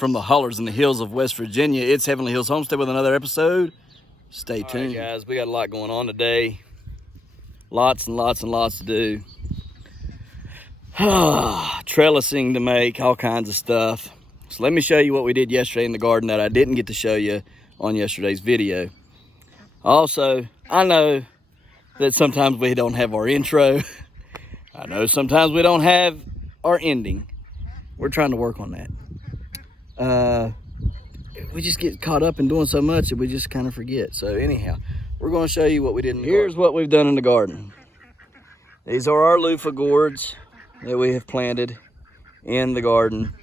from the hollers and the hills of West Virginia. It's Heavenly Hills Homestead with another episode. Stay tuned. All right, guys, we got a lot going on today. Lots and lots and lots to do. Trellising to make, all kinds of stuff. So let me show you what we did yesterday in the garden that I didn't get to show you on yesterday's video. Also, I know that sometimes we don't have our intro. I know sometimes we don't have our ending. We're trying to work on that. We just get caught up in doing so much that we just kind of forget. So anyhow, we're going to show you what we did in the garden. Here's what we've done in the garden. These are our loofah gourds that we have planted in the garden.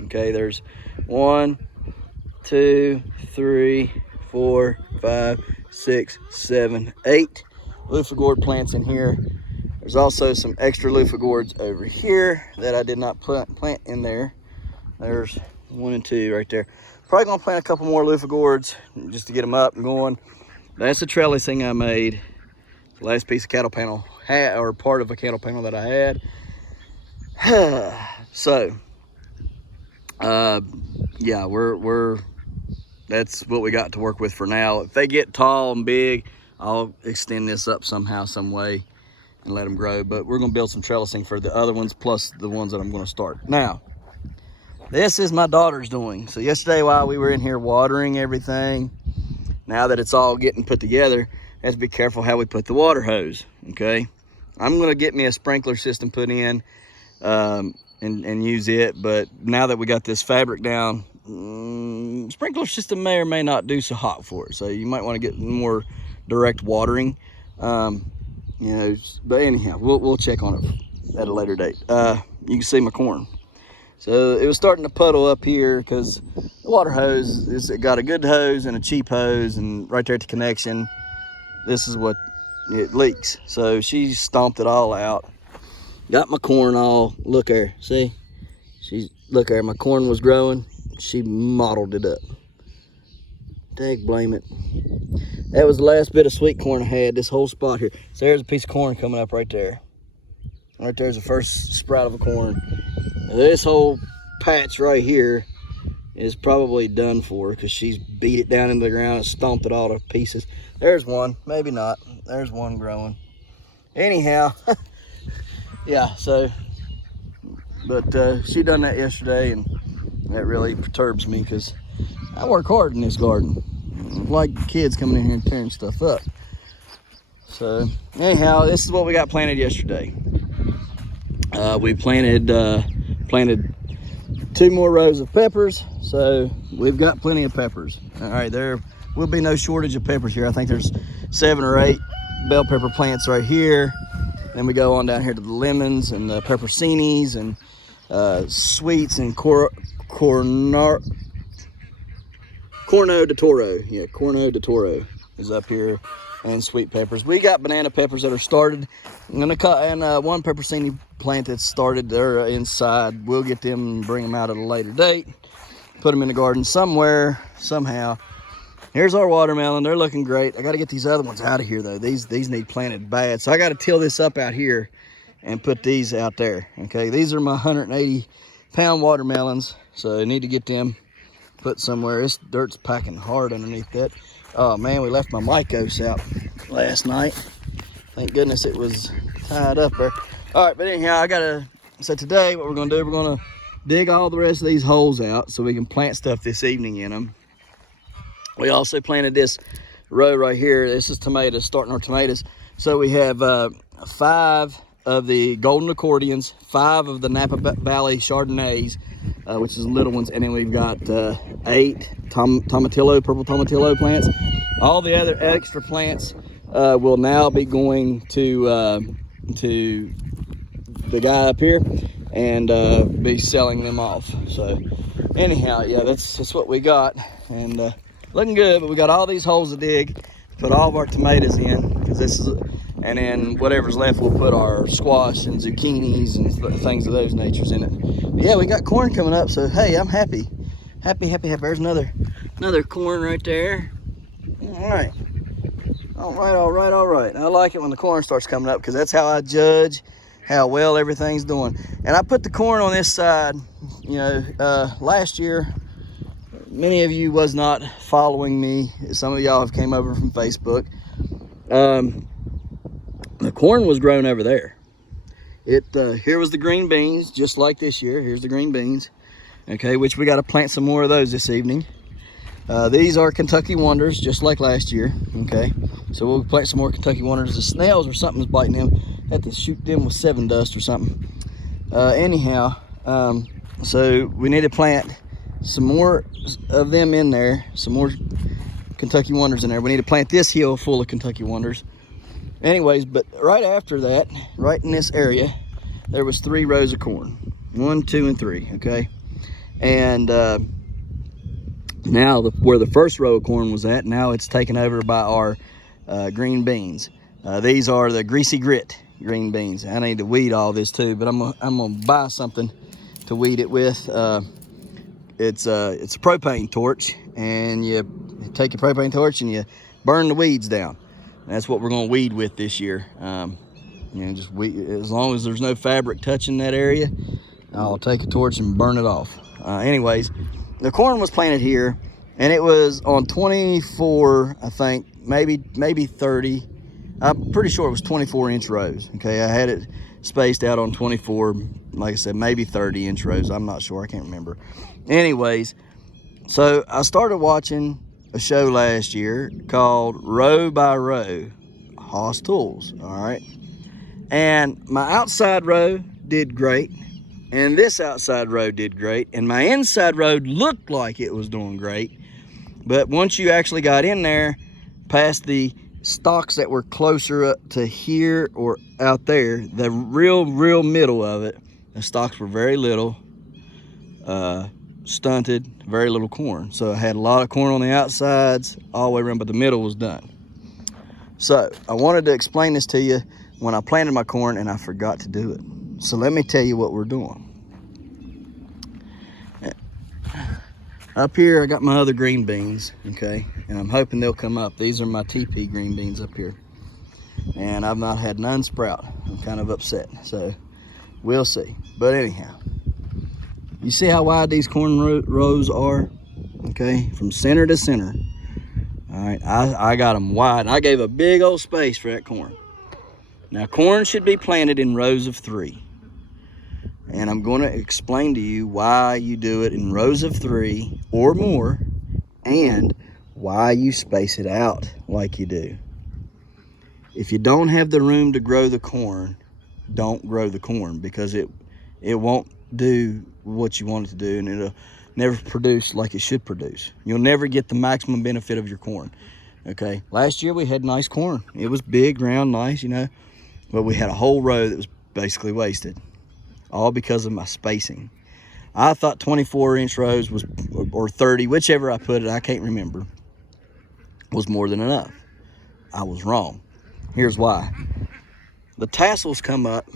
Okay, there's 1, 2, 3, 4, 5, 6, 7, 8 loofah gourd plants in here. There's also some extra loofah gourds over here that I did not plant in there. There's 1 and 2 right there. Probably gonna plant a couple more loofah gourds just to get them up and going. That's the trellis thing I made. The last piece of cattle panel, or part of a cattle panel that I had. So, yeah, that's what we got to work with for now. If they get tall and big, I'll extend this up somehow, some way, and let them grow. But we're gonna build some trellising for the other ones, plus the ones that I'm gonna start. Now, this is my daughter's doing. So yesterday while we were in here watering everything, now that it's all getting put together, have to be careful how we put the water hose, okay? I'm gonna get me a sprinkler system put in and use it, but now that we got this fabric down, sprinkler system may or may not do so hot for it. So you might wanna get more direct watering, you know, but anyhow, we'll check on it at a later date. You can see my corn. So it was starting to puddle up here because the water hose it got a good hose and a cheap hose, and right there at the connection, this is what it leaks. So she stomped it all out. Got my corn all, look there, see? Look there, my corn was growing. She mottled it up. Dag blame it. That was the last bit of sweet corn I had, this whole spot here. So there's a piece of corn coming up right there. Right there's the first sprout of a corn. This whole patch right here is probably done for because she's beat it down into the ground and stomped it all to pieces. There's one, maybe not. There's one growing. Anyhow, yeah, so, but she done that yesterday, and that really perturbs me because I work hard in this garden. Like kids coming in here and tearing stuff up. So anyhow, this is what we got planted yesterday. We planted 2 more rows of peppers, so we've got plenty of peppers. All right, there will be no shortage of peppers here. I think there's 7 or 8 bell pepper plants right here. Then we go on down here to the lemons and the pepperoncinis and sweets and Corno de Toro. Yeah, Corno de Toro is up here, and sweet peppers. We got banana peppers that are started. I'm gonna cut, and 1 pepperoncini plant that's started. They're inside. We'll get them and bring them out at a later date. Put them in the garden somewhere, somehow. Here's our watermelon. They're looking great. I got to get these other ones out of here though. These need planted bad. So I got to till this up out here and put these out there. Okay, these are my 180-pound watermelons. So I need to get them put somewhere. This dirt's packing hard underneath that. Oh man, we left my mycos out last night. Thank goodness it was tied up there. All right, but anyhow, so today what we're gonna do, we're gonna dig all the rest of these holes out so we can plant stuff this evening in them. We also planted this row right here. This is tomatoes, starting our tomatoes. So we have 5 of the golden accordions, 5 of the Napa Valley Chardonnays, which is the little ones, and then we've got 8 tomatillo, purple tomatillo plants. All the other extra plants will now be going to the guy up here and be selling them off. So anyhow, yeah, that's what we got, and looking good. But we got all these holes to dig, put all of our tomatoes in, because this is, and then whatever's left we'll put our squash and zucchinis and things of those natures in it. But yeah, we got corn coming up, so hey, I'm happy. There's another corn right there. All right. I like it when the corn starts coming up, because that's how I judge how well everything's doing. And I put the corn on this side last year, many of you was not following me. Some of y'all have came over from Facebook. The corn was grown over there. Here was the green beans, just like this year. Here's the green beans, okay, which we got to plant some more of those this evening. These are Kentucky Wonders, just like last year, okay. So we'll plant some more Kentucky Wonders. The snails or something's biting them. Have to shoot them with 7 dust or something. So we need to plant some more of them in there, some more Kentucky Wonders in there. We need to plant this hill full of Kentucky Wonders. Anyways, but right after that, right in this area, there was 3 rows of corn. 1, 2, and 3, okay? And now where the first row of corn was at, now it's taken over by our green beans. These are the greasy grit green beans. I need to weed all this too, but I'm gonna buy something to weed it with. It's a propane torch, and you take your propane torch and you burn the weeds down. That's what we're gonna weed with this year. Just weed, as long as there's no fabric touching that area, I'll take a torch and burn it off. Anyways, the corn was planted here, and it was on 24, I think, maybe 30. I'm pretty sure it was 24-inch rows. Okay, I had it spaced out on 24, like I said, maybe 30-inch rows. I'm not sure, I can't remember. Anyways, so I started watching a show last year called Row by Row, Haas Tools, all right? And my outside row did great, and this outside row did great, and my inside row looked like it was doing great. But once you actually got in there, past the stalks that were closer up to here or out there, the real middle of it, the stalks were very little, stunted, very little corn. So I had a lot of corn on the outsides all the way around, but the middle was done. So I wanted to explain this to you when I planted my corn, and I forgot to do it. So let me tell you what we're doing. Up here I got my other green beans, okay, and I'm hoping they'll come up. These are my TP green beans up here, and I've not had none sprout. I'm kind of upset, so we'll see. But anyhow, you see how wide these corn rows are, okay, from center to center. All right, I got them wide. I gave a big old space for that corn. Now, corn should be planted in rows of 3, and I'm going to explain to you why you do it in rows of 3 or more, and why you space it out like you do. If you don't have the room to grow the corn, don't grow the corn, because it won't do what you want it to do, and it'll never produce like it should produce. You'll never get the maximum benefit of your corn. Okay, last year we had nice corn. It was big, round, nice, but we had a whole row that was basically wasted, all because of my spacing. I thought 24-inch rows was, or 30, whichever I put it, I can't remember, was more than enough. I was wrong. Here's why. The tassels come up,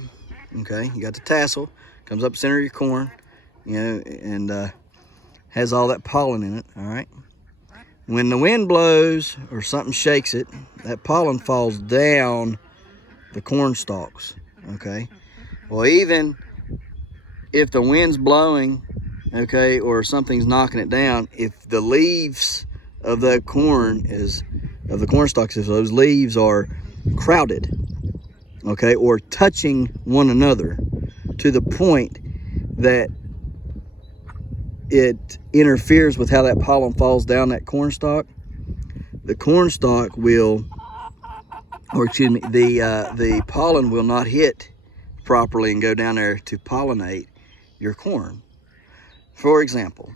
okay? You got the tassel, comes up center of your corn, and has all that pollen in it, all right? When the wind blows or something shakes it, that pollen falls down the corn stalks, okay? Well, even if the wind's blowing, okay, or something's knocking it down, if the leaves of the corn stalks, if those leaves are crowded, okay, or touching one another to the point that it interferes with how that pollen falls down that corn stalk, the corn stalk will, or excuse me, the pollen will not hit properly and go down there to pollinate your corn. For example,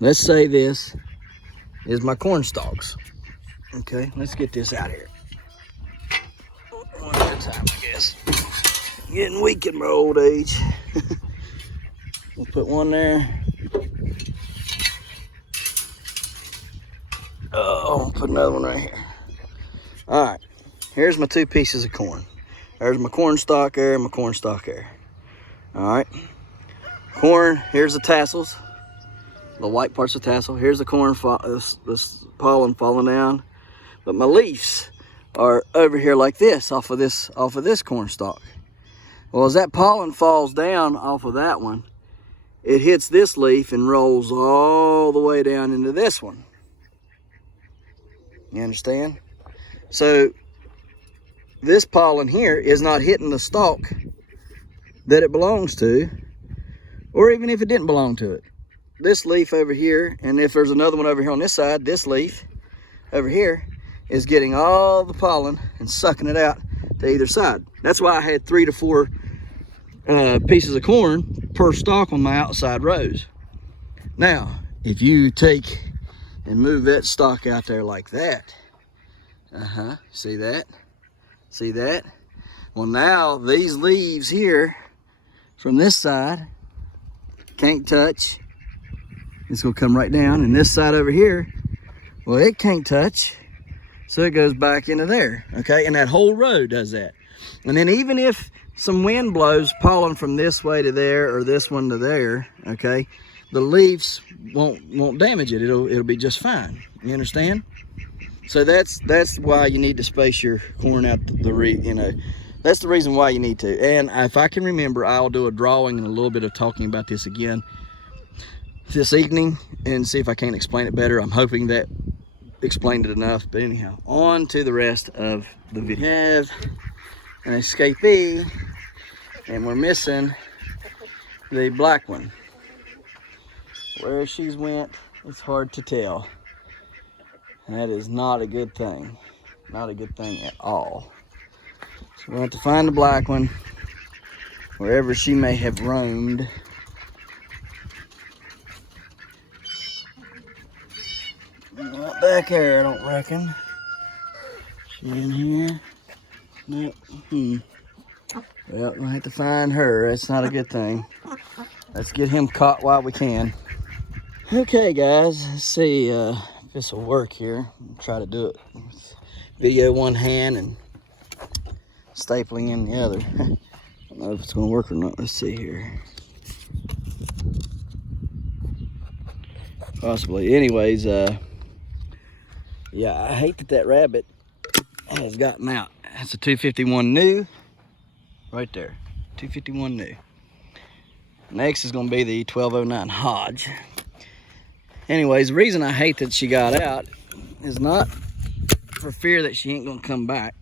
let's say this is my corn stalks. Okay, let's get this out here. One at a time, I guess. Getting weak in my old age. We'll put one there. Oh, I'll put another one right here. All right, here's my 2 pieces of corn. There's my corn stalk there and my corn stalk there. All right, corn, here's the tassels, the white parts of the tassel. Here's the corn, this pollen falling down. But my leaves are over here like this, off of this corn stalk. Well, as that pollen falls down off of that one, it hits this leaf and rolls all the way down into this one. You understand? So this pollen here is not hitting the stalk that it belongs to, or even if it didn't belong to it. This leaf over here, and if there's another one over here on this side, this leaf over here is getting all the pollen and sucking it out to either side. That's why I had 3 to 4 pieces of corn per stalk on my outside rows. Now, if you take and move that stalk out there like that, see that? See that? Well, now these leaves here from this side can't touch. It's gonna come right down, and this side over here, well, it can't touch, so it goes back into there, okay? And that whole row does that. And then even if some wind blows pollen from this way to there or this one to there, okay, the leaves won't damage it. It'll be just fine. You understand? So that's why you need to space your corn out that's the reason why you need to. And if I can remember, I'll do a drawing and a little bit of talking about this again this evening and see if I can explain it better. I'm hoping that explained it enough. But anyhow, on to the rest of the video. We have an escapee, and we're missing the black one. Where she's went, it's hard to tell. And that is not a good thing. Not a good thing at all. So we'll have to find the black one wherever she may have roamed. Not back there, I don't reckon. She in here? Nope. Well, we'll have to find her. That's not a good thing. Let's get him caught while we can. Okay, guys. Let's see if this will work here. I'll try to do it with video one hand and stapling in the other. I don't know if it's going to work or not. Let's see here. Possibly. Anyways, yeah, I hate that rabbit has gotten out. That's a 251 new. Right there. 251 new. Next is going to be the 1209 Hodge. Anyways, the reason I hate that she got out is not for fear that she ain't going to come back,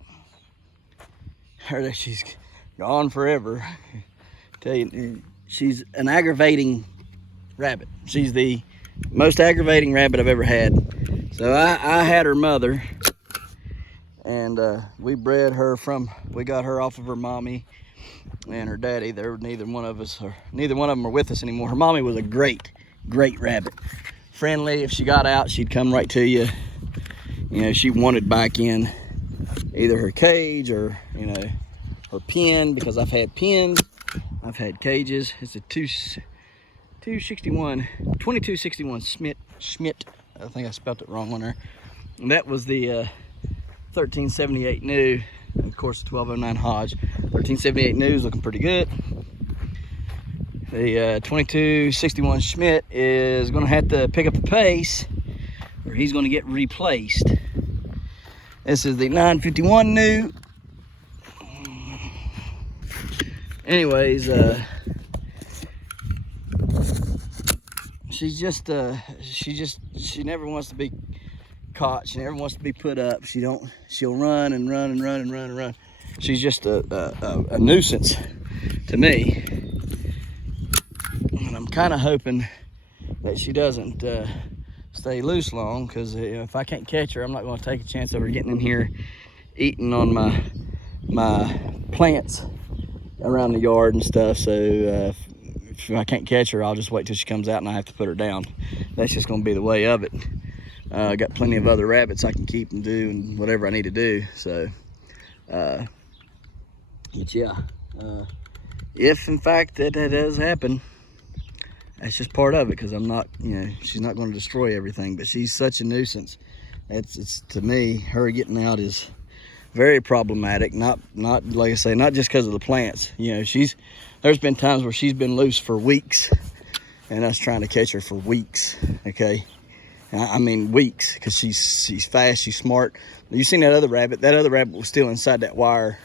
or that she's gone forever. Tell you, she's an aggravating rabbit. She's the most aggravating rabbit I've ever had. So I had her mother, and we bred her we got her off of her mommy and her daddy. Neither one of them are with us anymore. Her mommy was a great rabbit. Friendly. If she got out, she'd come right to you. You know, she wanted back in either her cage or, you know, her pen, because I've had pens, I've had cages. It's a 2261 Schmidt. I think I spelled it wrong on there. And that was the 1378 new. And of course, the 1209 Hodge. 1378 new is looking pretty good. The 2261 Schmidt is going to have to pick up the pace, or he's going to get replaced. This is the 951 new. Anyways, she never wants to be caught. She never wants to be put up. She'll run and run and run and run and run. She's just a nuisance to me. And I'm kind of hoping that she doesn't stay loose long, because you know, if I can't catch her, I'm not going to take a chance of her getting in here eating on my plants around the yard and stuff. So if I can't catch her, I'll just wait till she comes out and I have to put her down. That's just going to be the way of it. I got plenty of other rabbits I can keep and do and whatever I need to do. So, but yeah, if in fact that does happen, that's just part of it, because I'm not, you know, she's not going to destroy everything, but she's such a nuisance. It's to me, her getting out is very problematic. Not like I say, not just because of the plants. You know, there's been times where she's been loose for weeks, and us trying to catch her for weeks. Okay, I mean weeks, because she's fast, she's smart. You seen that other rabbit? That other rabbit was still inside that wire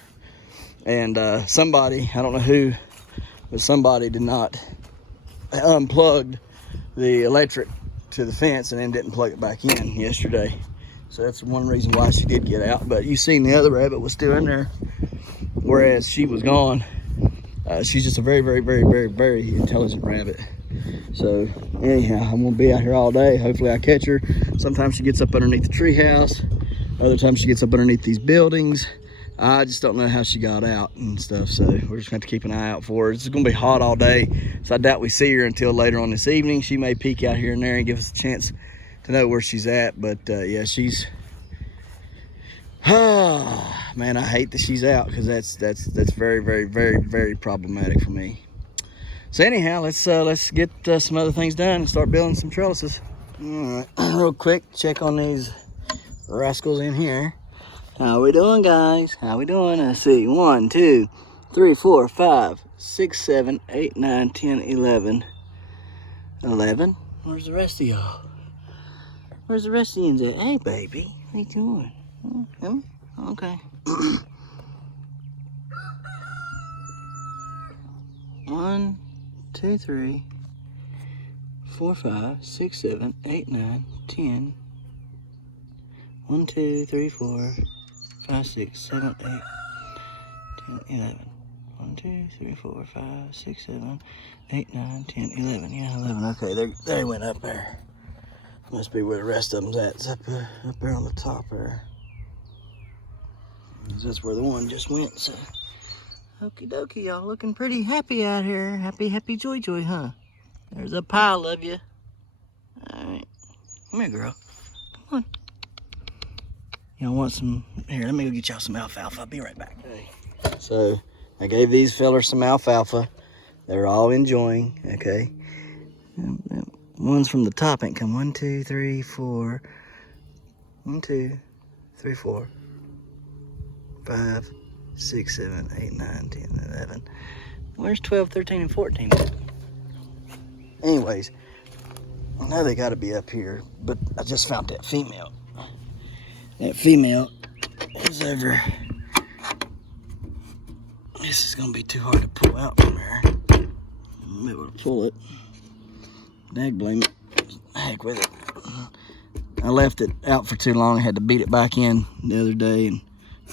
And somebody, I don't know who, but somebody did not unplug the electric to the fence and then didn't plug it back in yesterday. So that's one reason why she did get out. But you seen the other rabbit was still in there, whereas she was gone. She's just a very, very, very, very, very intelligent rabbit. So anyhow, I'm gonna be out here all day. Hopefully I catch her. Sometimes she gets up underneath the tree house. Other times she gets up underneath these buildings. I just don't know how she got out and stuff. So we're just gonna have to keep an eye out for her. It's gonna be hot all day, so I doubt we see her until later on this evening. She may peek out here and there and give us a chance to know where she's at. But yeah, she's, man, I hate that she's out, because that's very, very, very, very problematic for me. So anyhow, let's get some other things done and start building some trellises. All right, real quick, check on these rascals in here. How we doing, guys? How we doing? Let's see. 1, 2, 3, 4, 5, 6, 7, 8, 9, 10, 11. 11? Where's the rest of y'all? Where's the rest of you at? Hey, baby. What are you doing? Okay. 1, 2, 3, 4, 5, 6, 7, 8, 9, 10. 1, 2, 3, 4, 5, 6, 7, 8, 10, 11. 1, 2, 3, 4, 5, 6, 7, 8, 9, 10, 11. Yeah, 11. Okay, they went up there. Must be where the rest of them's at. It's up there on the top there. That's where the one just went. So, okie dokie, y'all looking pretty happy out here. Happy, happy, joy, joy, huh? There's a pile of you. All right, come here, girl. Come on. Y'all want some? Here, let me go get y'all some alfalfa. I'll be right back. Okay. So I gave these fellers some alfalfa. They're all enjoying. Okay. Ones from the top ain't come. 1, 2, 3, 4. 1, 2, 3, 4, 5, 6, 7, 8, 9, 10, 11. Where's 12, 13, and 14? Anyways, I know they got to be up here, but I just found that female. That female is over. This is gonna be too hard to pull out from there. I'll be able to pull it. Dag blame it. Heck with it. I left it out for too long. I had to beat it back in the other day, and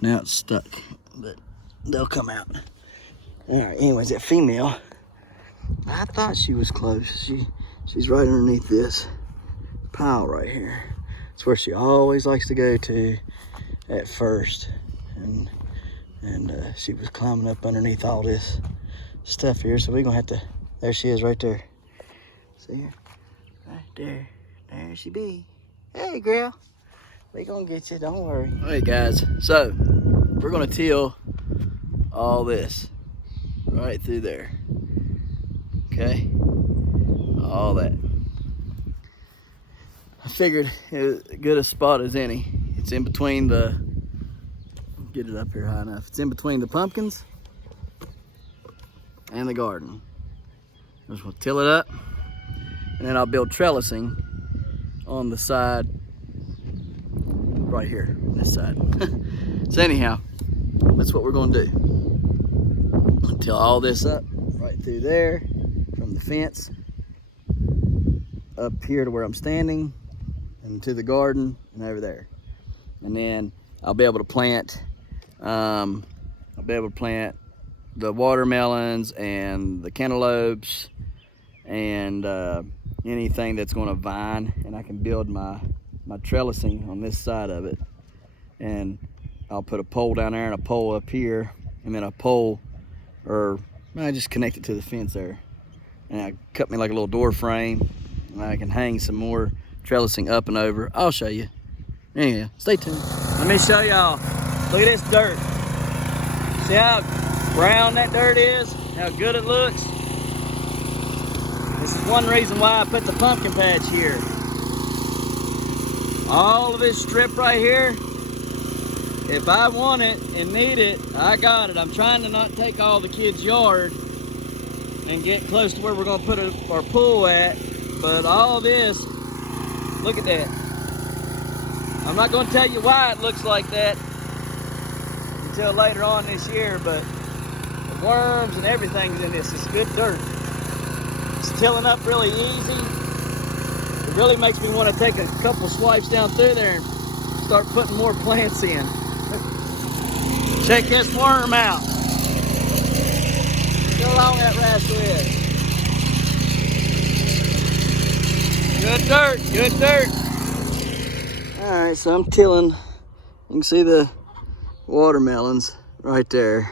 now it's stuck. But they'll come out. All right. Anyways, that female, I thought she was close. She's right underneath this pile right here. It's where she always likes to go to at first, and she was climbing up underneath all this stuff here, so we're gonna have to. There she is, right there. See her? Right there. There she be. Hey, girl. We gonna get you. Don't worry. All right, guys. So we're gonna till all this right through there. Okay. All that. I figured it was as good a spot as any. It's in between the, get it up here high enough. It's in between the pumpkins and the garden. I'm just gonna till it up, and then I'll build trellising on the side right here, this side. So anyhow, that's what we're gonna do. Till all this up right through there from the fence up here to where I'm standing, and to the garden and over there. And then I'll be able to plant the watermelons and the cantaloupes and anything that's going to vine, and I can build my trellising on this side of it. And I'll put a pole down there and a pole up here, and then a pole, or I just connect it to the fence there. And I cut me like a little door frame, and I can hang some more trellising up and over. I'll show you. Anyhow, stay tuned. Let me show y'all. Look at this dirt. See how brown that dirt is? How good it looks? This is one reason why I put the pumpkin patch here. All of this strip right here, if I want it and need it, I got it. I'm trying to not take all the kids' yard and get close to where we're gonna put our pool at, but all this, look at that. I'm not gonna tell you why it looks like that until later on this year, but worms and everything's in this. It's good dirt. It's tilling up really easy. It really makes me want to take a couple swipes down through there and start putting more plants in. Check this worm out. Look how long that rascal is. Good dirt, good dirt. All right, so I'm tilling. You can see the watermelons right there.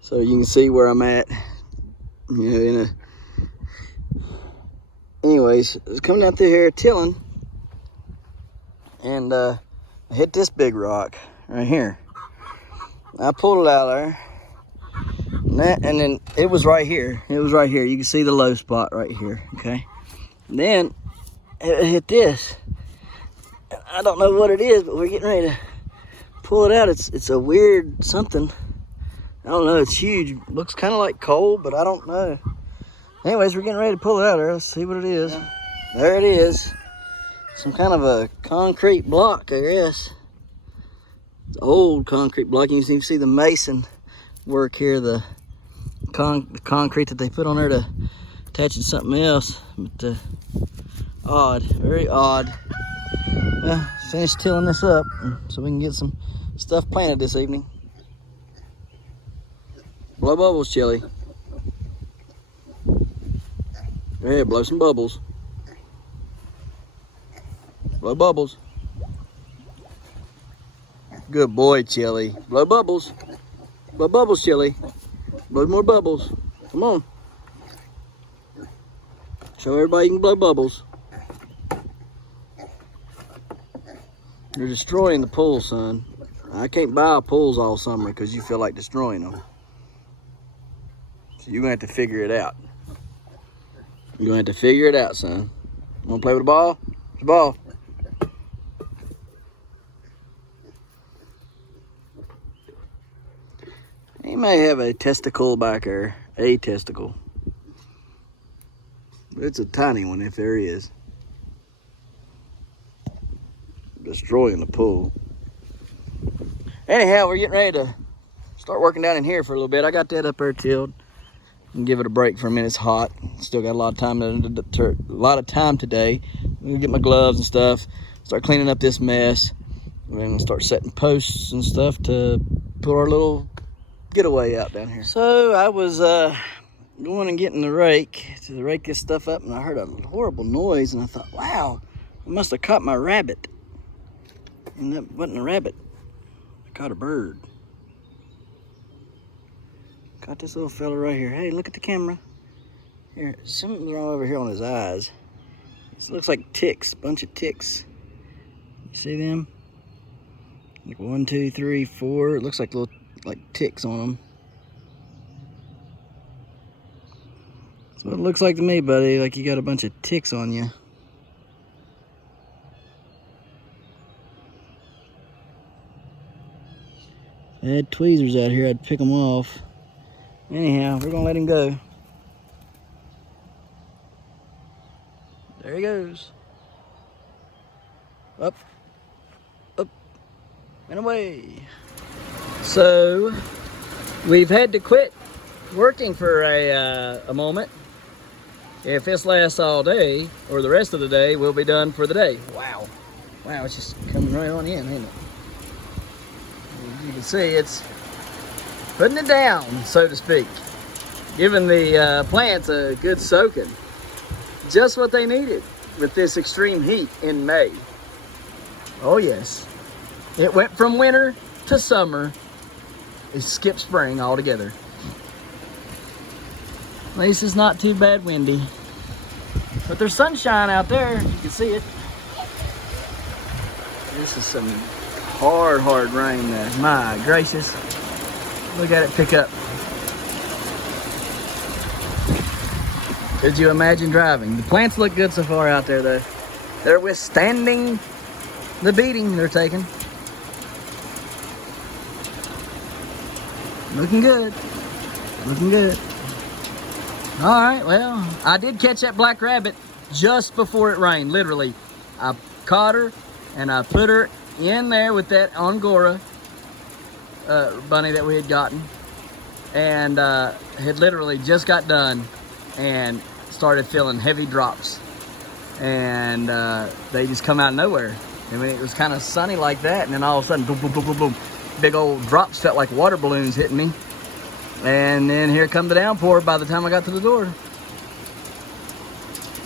So you can see where I'm at. You know, anyways, I was coming down through here tilling, and I hit this big rock right here. I pulled it out of there, and then it was right here. It was right here. You can see the low spot right here, okay? And then it hit this. I don't know what it is, but we're getting ready to pull it out. It's a weird something. I don't know, it's huge. Looks kind of like coal, but I don't know. Anyways, we're getting ready to pull it out there. Let's see what it is. There it is. Some kind of a concrete block, I guess. It's an old concrete block. You can see the mason work here, the concrete that they put on there to attach it to something else. But odd, very odd. Well, finished tilling this up so we can get some stuff planted this evening. Blow bubbles, Chili. Go ahead, blow some bubbles. Blow bubbles. Good boy, Chili. Blow bubbles. Blow bubbles, Chili. Blow more bubbles. Come on. Show everybody you can blow bubbles. You're destroying the pool, son. I can't buy pools all summer because you feel like destroying them. So you're going to have to figure it out. You're going to have to figure it out, son. You want to play with a ball? It's a ball. He may have a testicle back there. A testicle. But it's a tiny one if there is. Destroying the pool. Anyhow, we're getting ready to start working down in here for a little bit. I got that up there tilled. And give it a break for a minute. It's hot. Still got a lot of time today. I'm gonna get my gloves and stuff. Start cleaning up this mess. And then start setting posts and stuff to put our little getaway out down here. So I was going and getting the rake to rake this stuff up, and I heard a horrible noise, and I thought, wow, I must have caught my rabbit. And that wasn't a rabbit. I caught a bird. Got this little fella right here. Hey, look at the camera. Here, something's wrong over here on his eyes. It looks like ticks, bunch of ticks. You see them? Like 1, 2, 3, 4. It looks like little ticks on them. That's what it looks like to me, buddy. Like you got a bunch of ticks on you. If I had tweezers out here, I'd pick them off. Anyhow, we're gonna let him go. There he goes. Up, up, and away. So, we've had to quit working for a moment. If this lasts all day, or the rest of the day, we'll be done for the day. Wow. Wow, it's just coming right on in, isn't it? You can see it's putting it down, so to speak. Giving the plants a good soaking. Just what they needed with this extreme heat in May. Oh yes. It went from winter to summer. It skipped spring altogether. At least it's not too bad windy. But there's sunshine out there. You can see it. This is some hard rain there. My gracious. Look at it pick up. Could you imagine driving? The plants look good so far out there though. They're withstanding the beating they're taking. Looking good. Looking good. All right, well, I did catch that black rabbit just before it rained, literally. I caught her and I put her in there with that Angora bunny that we had gotten. and had literally just got done and started feeling heavy drops. And they just come out of nowhere. I mean, it was kind of sunny like that, and then all of a sudden, boom, boom, boom, boom, boom. Big old drops felt like water balloons hitting me. And then here come the downpour by the time I got to the door.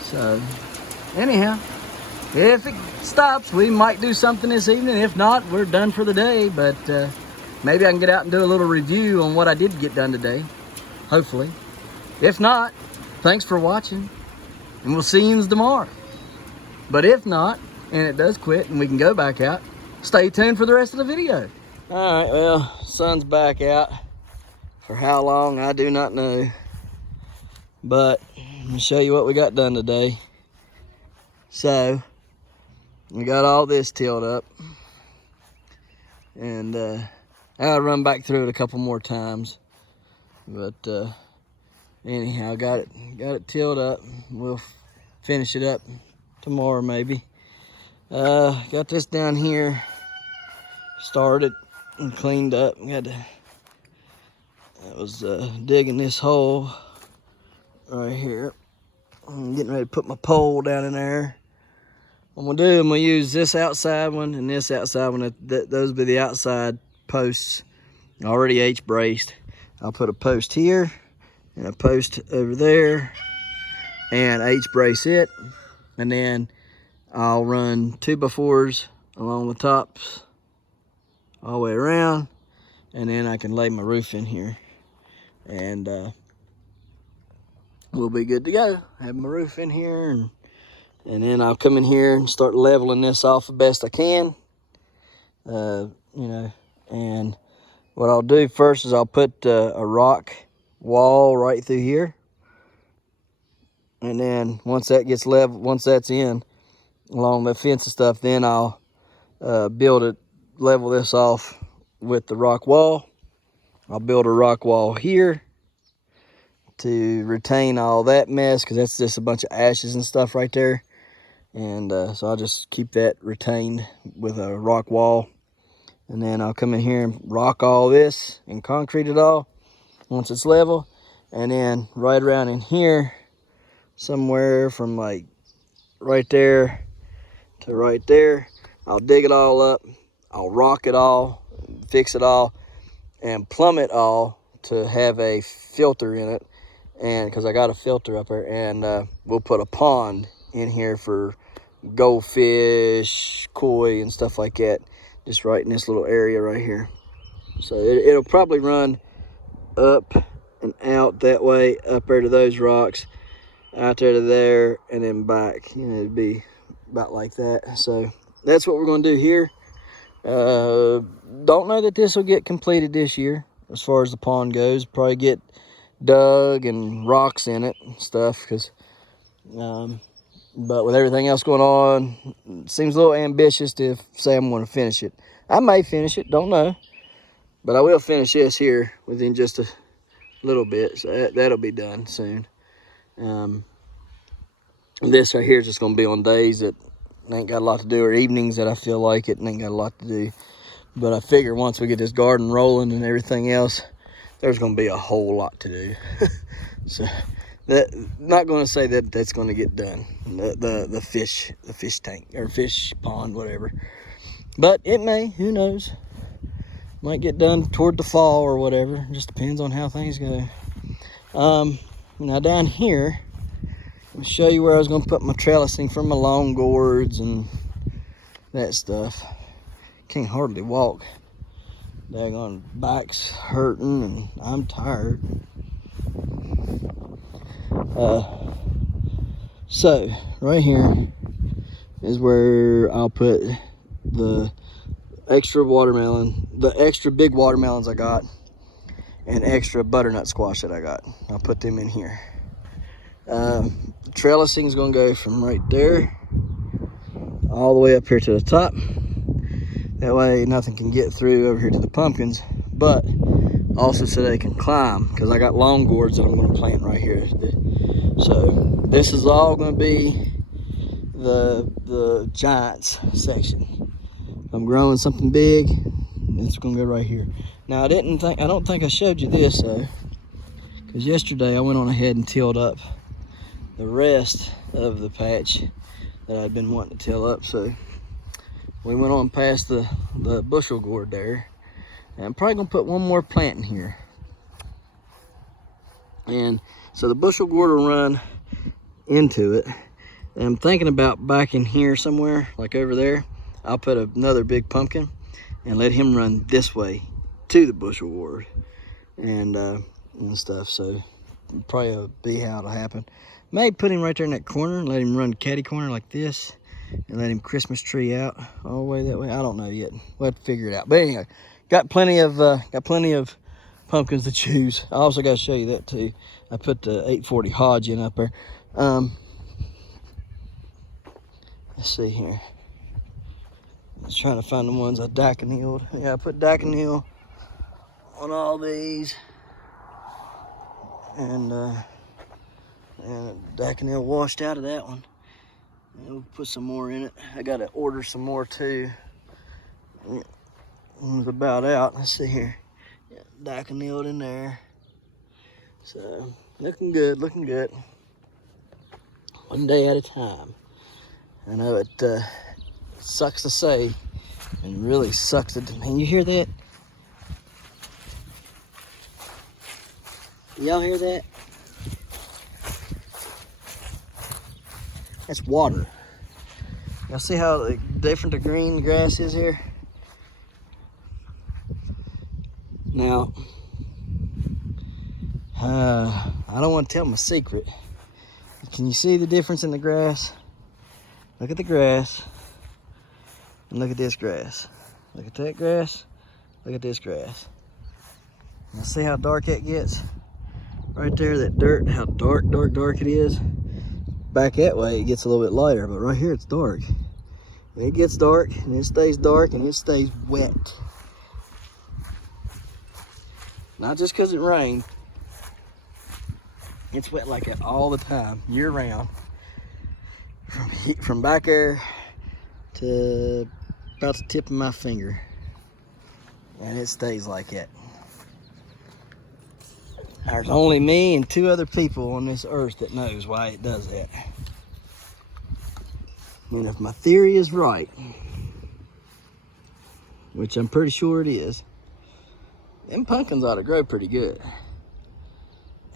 So, anyhow, if it stops, we might do something this evening. If not, we're done for the day. But maybe I can get out and do a little review on what I did get done today. Hopefully. If not, thanks for watching. And we'll see you tomorrow. But if not, and it does quit and we can go back out, stay tuned for the rest of the video. All right, well, sun's back out. For how long, I do not know. But let me show you what we got done today. So, we got all this tilled up. And I'll run back through it a couple more times. But anyhow, got it tilled up. We'll finish it up tomorrow maybe. Got this down here started and cleaned up. I was digging this hole right here. I'm getting ready to put my pole down in there. What I'm gonna do, I'm gonna use this outside one and this outside one. Those will be the outside posts, already H-braced. I'll put a post here and a post over there and H-brace it. And then I'll run 2x4s along the tops all the way around. And then I can lay my roof in here. And we'll be good to go. Have my roof in here, and then I'll come in here and start leveling this off the best I can. You know, and what I'll do first is I'll put a rock wall right through here. And then once that gets level, once that's in along the fence and stuff, then I'll level this off with the rock wall. I'll build a rock wall here to retain all that mess, because that's just a bunch of ashes and stuff right there. And so I'll just keep that retained with a rock wall. And then I'll come in here and rock all this and concrete it all once it's level. And then right around in here, somewhere from like right there to right there, I'll dig it all up. I'll rock it all, fix it all, and plumb it all to have a filter in it. And because I got a filter up there, and we'll put a pond in here for goldfish, koi, and stuff like that, just right in this little area right here. So it'll probably run up and out that way, up there to those rocks, out there to there, and then back. You know, it'd be about like that. So that's what we're going to do here. Don't know that this will get completed this year as far as the pond goes. Probably get dug and rocks in it and stuff, because but with everything else going on, it seems a little ambitious to say I'm going to finish it. I may finish it, don't know, but I will finish this here within just a little bit, so that'll be done soon. This right here is just going to be on days that ain't got a lot to do, or evenings that I feel like it and ain't got a lot to do. But I figure once we get this garden rolling and everything else, there's going to be a whole lot to do. So that, not going to say that that's going to get done, the fish tank or fish pond, whatever. But it may, who knows? Might get done toward the fall or whatever. Just depends on how things go. Now down here, I'll show you where I was going to put my trellising for my long gourds and that stuff. Can't hardly walk. Daggone back's hurting and I'm tired. So right here is where I'll put the extra watermelon, the extra big watermelons I got, and extra butternut squash that I got. I'll put them in here. Trellising is going to go from right there all the way up here to the top. That way nothing can get through over here to the pumpkins, but also so they can climb, because I got long gourds that I'm going to plant right here. So this is all going to be the giants section. If I'm growing something big, it's going to go right here. Now I don't think I showed you this though, because yesterday I went on ahead and tilled up the rest of the patch that I'd been wanting to till up. So we went on past the bushel gourd there, and I'm probably gonna put one more plant in here. And so the bushel gourd will run into it. And I'm thinking about back in here somewhere, like over there, I'll put another big pumpkin and let him run this way to the bushel gourd and stuff. So probably be how it'll happen. Maybe put him right there in that corner and let him run catty corner like this and let him Christmas tree out all the way that way. I don't know yet. We'll have to figure it out. But anyway, got plenty of pumpkins to choose. I also got to show you that too. I put the 840 Hodge in up there. Let's see here. I was trying to find the ones I daconiled. Yeah, I put daconil on all these, and daconil washed out of that one. And we'll put some more in it. I got to order some more too. It's about out. Let's see here. Yeah, daconiled in there. So looking good, looking good. One day at a time. I know it sucks to say, and really sucks to, man, you hear that? Y'all hear that? That's water. Y'all see how different the green grass is here? Now, I don't want to tell my secret. Can you see the difference in the grass? Look at the grass, and look at this grass. Look at that grass, look at this grass. Now see how dark that gets? Right there, that dirt, how dark it is. Back that way, it gets a little bit lighter, but right here it's dark. And it gets dark, and it stays dark, and it stays wet. Not just because it rained. It's wet like that all the time, year round. From back there to about the tip of my finger, and it stays like that. There's only me and 2 other people on this earth that knows why it does that. And if my theory is right, which I'm pretty sure it is, them pumpkins ought to grow pretty good.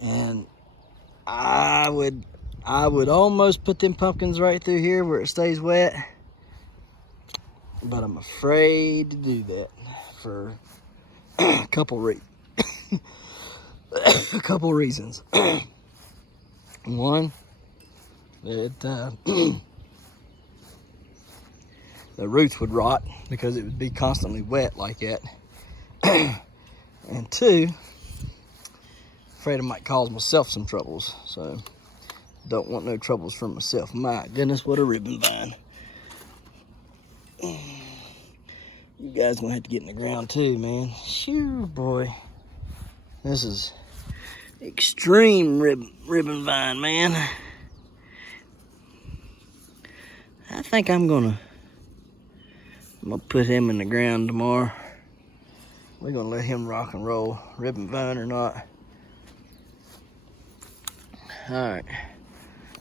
And I would almost put them pumpkins right through here where it stays wet, but I'm afraid to do that for a couple reasons. One, that the roots would rot because it would be constantly wet like that. And 2, afraid I might cause myself some troubles, so don't want no troubles for myself. My goodness, what a ribbon vine. You guys gonna have to get in the ground too, man. Shoo, boy. This is extreme ribbon vine, man. I think I'm gonna put him in the ground tomorrow. We're gonna let him rock and roll, ribbon vine or not. All right.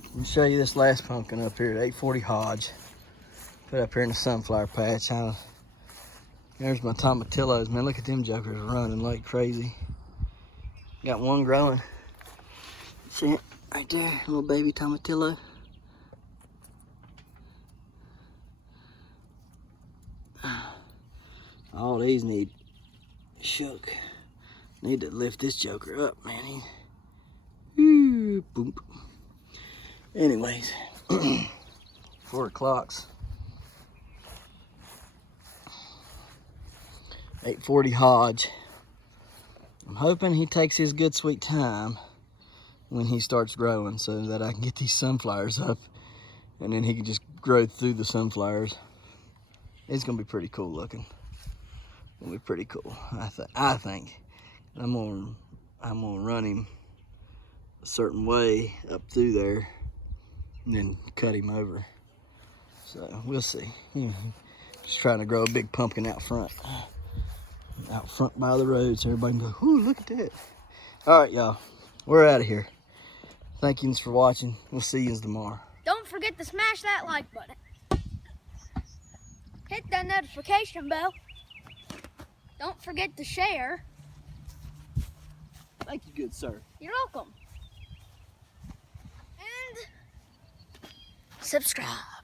Let me show you this last pumpkin up here at 840 Hodge. Put up here in the sunflower patch. There's my tomatillos, man. Look at them jokers running like crazy. Got one growing. See it right there, little baby tomatillo. All these need shook. Need to lift this joker up, man. Boom. Anyways, 4 o'clock. 840 Hodge. I'm hoping he takes his good sweet time when he starts growing so that I can get these sunflowers up and then he can just grow through the sunflowers. It's gonna be pretty cool looking. It'll be pretty cool. I think. I'm gonna run him a certain way up through there and then cut him over. So we'll see. Just trying to grow a big pumpkin out front. out front by the road so everybody can go, ooh, look at that. All right, y'all. We're out of here. Thank you for watching. We'll see you tomorrow. Don't forget to smash that like button. Hit that notification bell. Don't forget to share. Thank you, good sir. You're welcome. And subscribe.